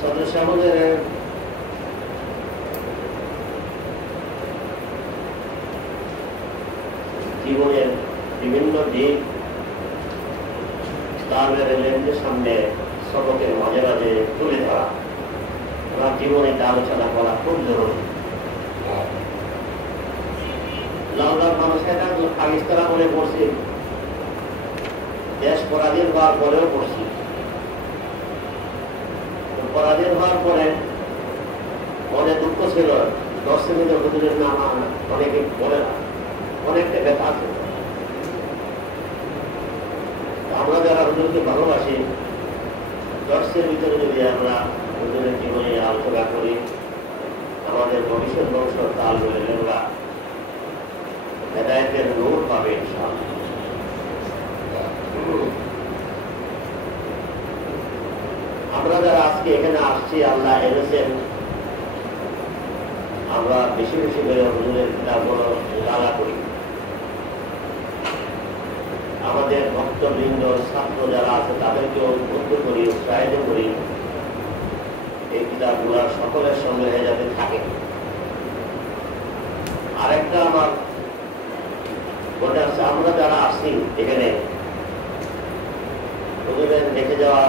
সদস্য আমাদের জীবনের বিভিন্ন দিক তাদের সামনে সবকের মাঝে মাঝে তুলে ধরা, ওনার জীবনে আলোচনা করা খুব জরুরি। লাল লাল মানুষ পাকিস্তান বলে পড়ছি, দেশ পরাধীন হওয়ার পরেও পড়ছি। পরাধীন হওয়ার পরে মনে দুঃখ ছিল, 10 শ্রেণীতে হুজুরের নাম অনেকে বলে না, অনেকটা ব্যথা আছে। আমরা যারা হুজুরকে ভালোবাসি, 10 ভিতরে যদি আমরা হুজুরের জীবনে আলোচনা করি, আমাদের ভবিষ্যৎ বংশ তাল বলে আমরা হেদায়েতের নূর পাবে ইনশাআল্লাহ। আমরা যারা আজকে এখানে আসছি, আল্লাহ এনেছেন, আমরা বেশি বেশি করে হুজুরের কিতাবগুলো জানা করি। আমাদের ভক্তবৃন্দ, ছাত্র যারা আছে তাদেরকেও উদ্বুদ্ধ করি, উৎসাহিত করি এই কিতাবগুলো সকলের সঙ্গে যাতে থাকে। আরেকটা আমার মনে আছে, আমরা যারা আসছি এখানে হুজুরের দেখে যাওয়া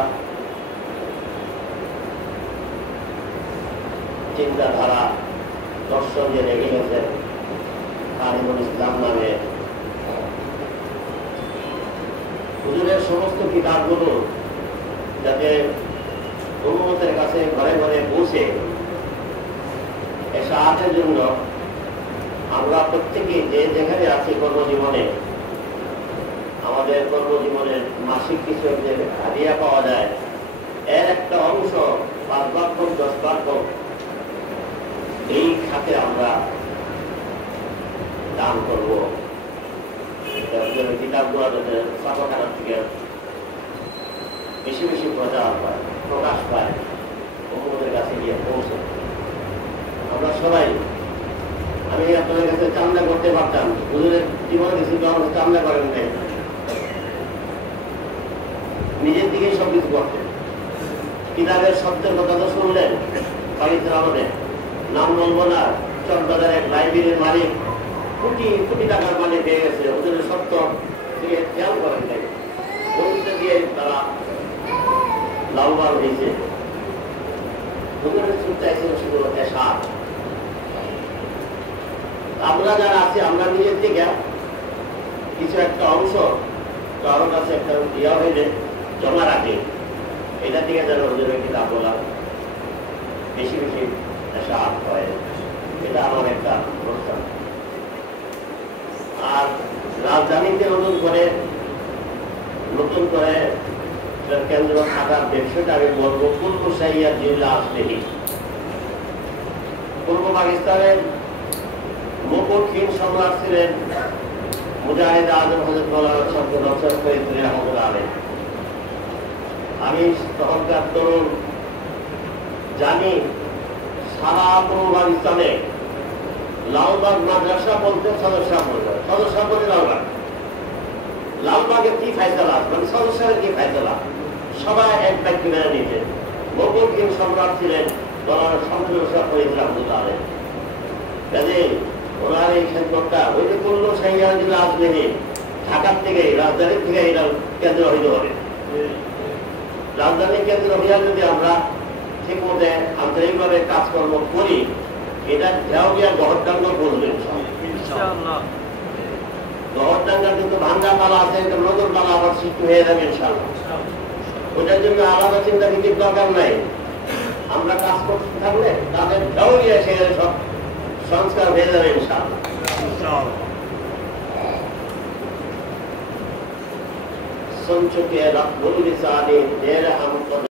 চিন্তাধারা, দর্শন যে রেখে গেছেন তালিমুল ইসলাম নামে, হুজুরের সমস্ত কিতাবগুলো যাতে উম্মতের কাছে ঘরে ঘরে পৌঁছে, সাহায্যের জন্য আমরা প্রত্যেকে যে যেখানে আছি কর্মজীবনে, আমাদের কর্মজীবনের মাসিক কিছু যে হাদিয়া পাওয়া যায়, এর একটা অংশ 5 ভাগ হোক 10 ভাগ হোক এই খাতে আমরা দান করব। কিতাবগুলো যাতে ছাপাখানা থেকে বেশি বেশি প্রকাশ পায়, অন্যদের কাছে গিয়ে পৌঁছে। আমরা সবাই, আমি আপনাদের কাছে চান্দা করতে পারতাম, হুজুরের জীবনে কিছু আমাকে চান্দা করেন নাই, নিজের দিকেই সবকিছু করতেন। কিতাবের সত্যের কথা তো শুনলেন, পাকিস্তান আমাদের নাম বলবো না, চট্টগ্রামের এক লাইব্রেরির মালিক কোটি কোটি টাকার মালিক পেয়ে গেছে, ওদের সত্য দিয়ে খেয়াল করেন নাই, বন্ধুতে দিয়ে তারা লাভবান হয়েছে। ওদের চাইছিল শুধু পেশা। আমরা যারা আছি, আমরা নিজের থেকে কিছু একটা অংশ কারো কাছে একটা দেওয়া হইলে জমা রাখে, এটা থেকে যেন হুজুরের কিতাব বলা বেশি বেশি সাহায্য হয়, এটা আমার একটা প্রস্তাব। আর রাজধানীতে নতুন করে কেন্দ্র থাকার ব্যবসাটা আমি বলবো পূর্ব সাইয়া জেলা আসলেই। পূর্ব পাকিস্তানের মুকুটহীন সম্রাট ছিলেন মুজাহিদ আজম হযরত মাওলানা শামসুল হক ফরিদপুরি রহমাতুল্লাহ আলাইহি। আমি তখনকার তরুণ, জানি সারা পূর্ব পাকিস্তানে লালবাগ মাদ্রাসা বলতে সদস্যা বলে লালবাগের কি ফায়সালা, মানে সদস্যের কি ফায়সালা, সবাই এক ব্যাগ কিনে নিতেন। মুকুটহীন সম্রাট ছিলেন মাওলানা শামসুল হক ফরিদপুরি রহমাতুল্লাহ আলাইহি। কাজে ওনার এই ক্ষেত্রটা ওই যে পূর্ণ সাইয়া জেলা আসলেনি, ঢাকার থেকে রাজধানীর থেকে এটা কেন্দ্র হইতে হবে। রাজধানী কেন্দ্র হইয়া যদি আমরা ঠিক মতো আন্তরিকভাবে কাজকর্ম করি, এটা ঢেউ গিয়া গহরডাঙ্গা বলবেন। গহরডাঙ্গার কিন্তু ভাঙ্গা পালা আছে, নতুন পালা আবার সৃষ্টি হয়ে যাবে ইনশাআল্লাহ। ওটার জন্য আলাদা চিন্তা কিছু দরকার নাই, আমরা কাজ করতে থাকলে তাদের ঢেউ গিয়ে সে সব সংস্কার হয়ে যাবে ইনশাআল্লাহ। संचुके रब्बुल लिसानी तेरे हम